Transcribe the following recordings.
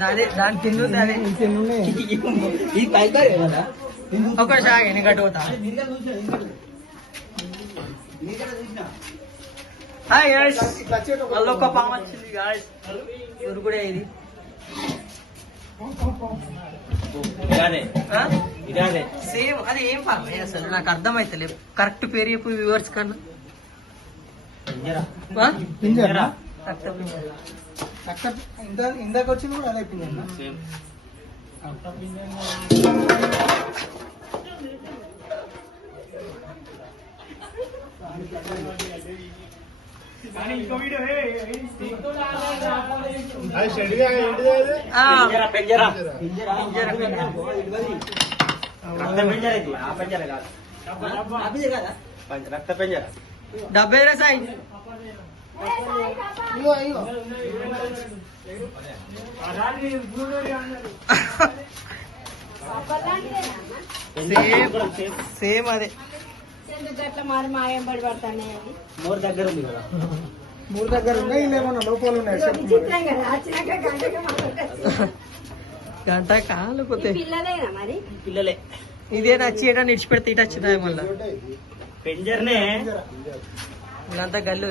దాని దాని కింద ఉంది అదే ఈ పైకారు కదా? ఒక షాగ్ ఎన్ని కట్టుకోతా హాయ్ గైస్ మళ్ళీ ఒక పాము వచ్చింది గాయస్ ఇది. సేమ్ అది ఏం ఏ అసలు నాకు అర్థమైతలే కరెక్ట్ పేరు చెప్పు వ్యూవర్స్ కన్నా. ఆ? పింజరా రక్త పింజర. ఇందాక వచ్చింది కూడా అదే పింజరా సేమ్ ఆ, పింజరా పింజరా పింజర, పింజర. రక్త పింజర ఇది ఆ పింజర కాదు పంజ- రక్త పింజర డెబ్బై రా సాయి ఇగో ఇగో సేమ్ సేమ్ అదే గట్ల మరి? పడి మోర్ దగ్గర ఉంది కదా మూడు దగ్గర ఉన్నాయి లోపాలు. గంట మరి పిల్లలే. ఇదే నచ్చి ఏడా నిడిచిపెడితే ఇటు వచ్చిందా మళ్ళా? పింజర్నే వీళ్ళంతా గల్లు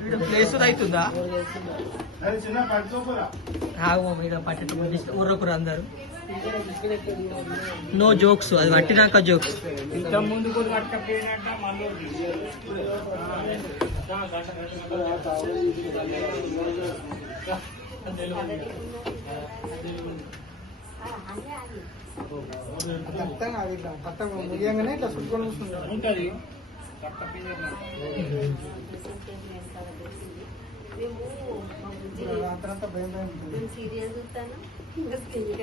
కూడా ప్లేస్ అవుతుందా పట్టెట్టు ఊర్రకురు అందరు. నో జోక్స్ అది పట్టినాక జోక్స్ ఖచ్చితంగా అది పట్టం ముయ్యంగానే ఇట్లా చుట్టుకొని ఉంటుంది.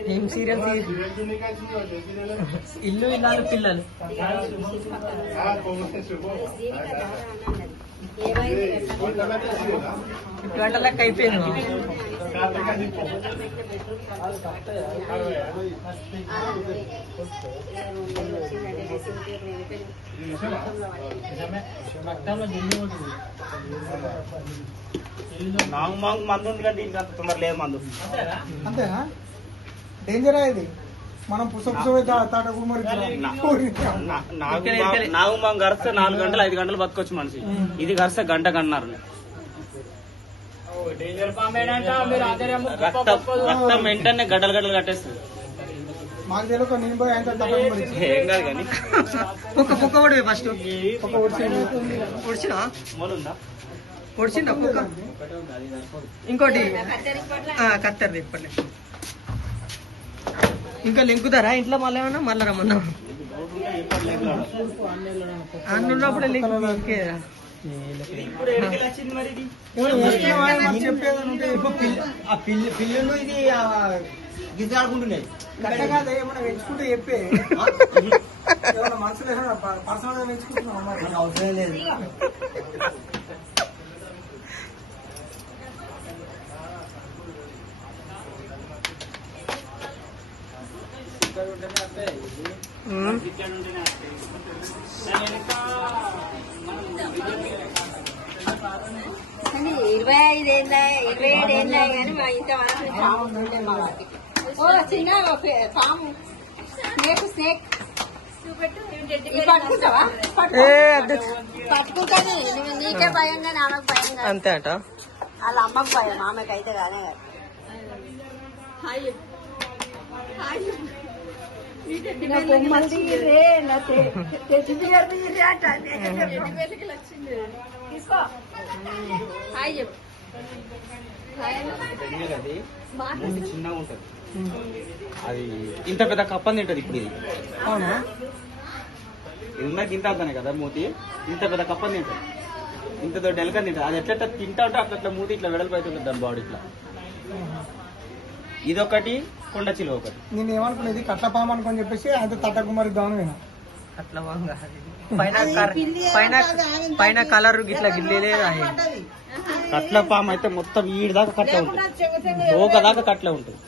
ఏం సీరియల్ ఇల్లు ఇల్లాలు పిల్లలు. గంట లెక్క అయిపోయింది నాంగు మాంగు మందు ఉంది కానీ దీనికి అంత తొందర లేదు మందు. అంతేనా? డేంజర్ ఇది? మనం నాగు మాంగు- మాంగు గరిస్తే నాలుగు గంటలు ఐదు గంటలు బతకొచ్చు మనిషి. ఇది గరిస్తే గంట కన్నారు రక్తం వెంటనే గడ్డలు గడ్డలు కట్టేస్తుంది. మాకు తెలియక నేను పోయి ఆయన కుక్క ఫస్ట్. కుక్క ఇంకోటి. ఆ, కత్తెరది ఇప్పటి ఇంకా లెంకుతారా? ఇంట్లో మళ్ళీ ఏమన్నా? మళ్ళీ రమ్మన్నా? అన్న ఉన్నప్పుడు లెంకేరా ఇప్పుడు ఇప్పుడు ఆ పిల్లి పిల్లులు ఇది గిద్దాడుకుంటున్నాయి కట్ట కాదు పెంచుకుంటే చెప్పే మనసులో పర్సనల్గా పెంచుకుంటున్నాం అవసరం లేదు ఇరవై ఐదు ఏళ్ళ ఇరవై ఏడు ఏళ్ళ కానీ మా ఇంతవరకు పాము ఉంటుండే మా వాటికి ఓ చిన్న ఒక పాము స్నేక్ స్నేక్ పట్టుకుంటానే నీకే భయం కానీ ఆమెకు భయం కాదు అంతే అట. వాళ్ళ అమ్మకు భయం ఆమెకు అయితే కానే కాదు. నా నా అంట. తీసుకో. హాయ్ చెప్పు. చిన్నగా ఉంటది. అది ఇంత పెద్ద కప్పని తింటది ఇప్పుడు ఇది. అవునా? ఇది ఇంత అంతానే కదా మూతి? ఇంత పెద్ద కప్పని తింటది. ఇంత దొడ్డ ఎలకని తింటది. అది ఎట్లా తింటా ఉంటే అట్లా అట్లా మూతి ఇట్లా వెడల్పు అవుతుంది దాని బాడీ ఇట్లా. ఇదొకటి కొండ చిలువ ఒకటి. నేను ఏమనుకునేది కట్ల పాము అనుకొని చెప్పేసి ఆయన తట్ట కుమారి దాని అట్లా పైన పైన పైన కలర్ ఇట్లా గిల్లేదే కట్ల పాము అయితే మొత్తం ఈడి దాకా కట్ల ఉంటుంది. ఓక దాకా కట్ల ఉంటుంది.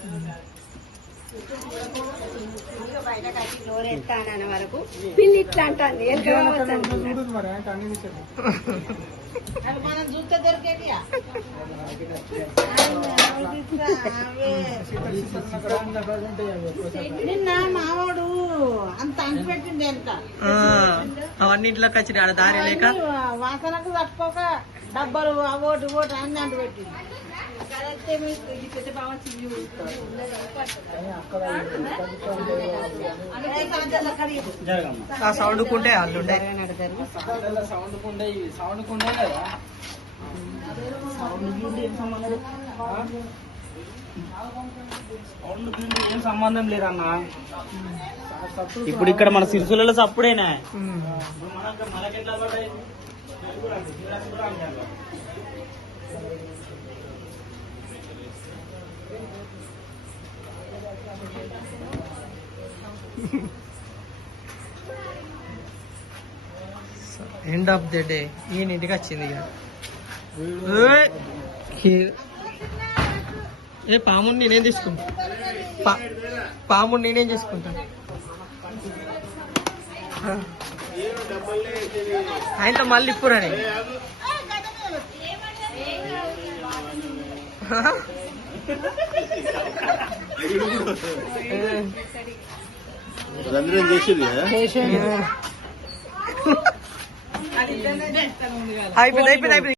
వరకు. పిల్లి ఇట్లా అంటాను మనం చూస్తే దొరికేది నిన్న మావాడు అంత అనిపెట్టింది ఎంత? అవన్నీ ఇంట్లోకి వచ్చినాయి ఆడ దారి లేక. వాసనకు తట్టుకోక డబ్బలు అవోటి ఓటు అన్ని అంటు పెట్టింది. సౌండ్ కుంటే వాళ్ళు సౌండ్ కుండే సౌండ్ కుండే కదా. ఏం సంబంధం లేదన్నా ఇప్పుడు ఇక్కడ మన సిరిసులలో చప్పుడేనా పడ్డాయి ఎండ్ ఆఫ్ ద డే ఈయన ఇంటికి వచ్చింది ఇక. ఏ పాముని నేనేం తీసుకుంటా? పా- పాముని నేనేం చేసుకుంటా? ఆయనతో మళ్ళీ చేసింది అయిపోయింది అయిపోయింది అయిపోయింది.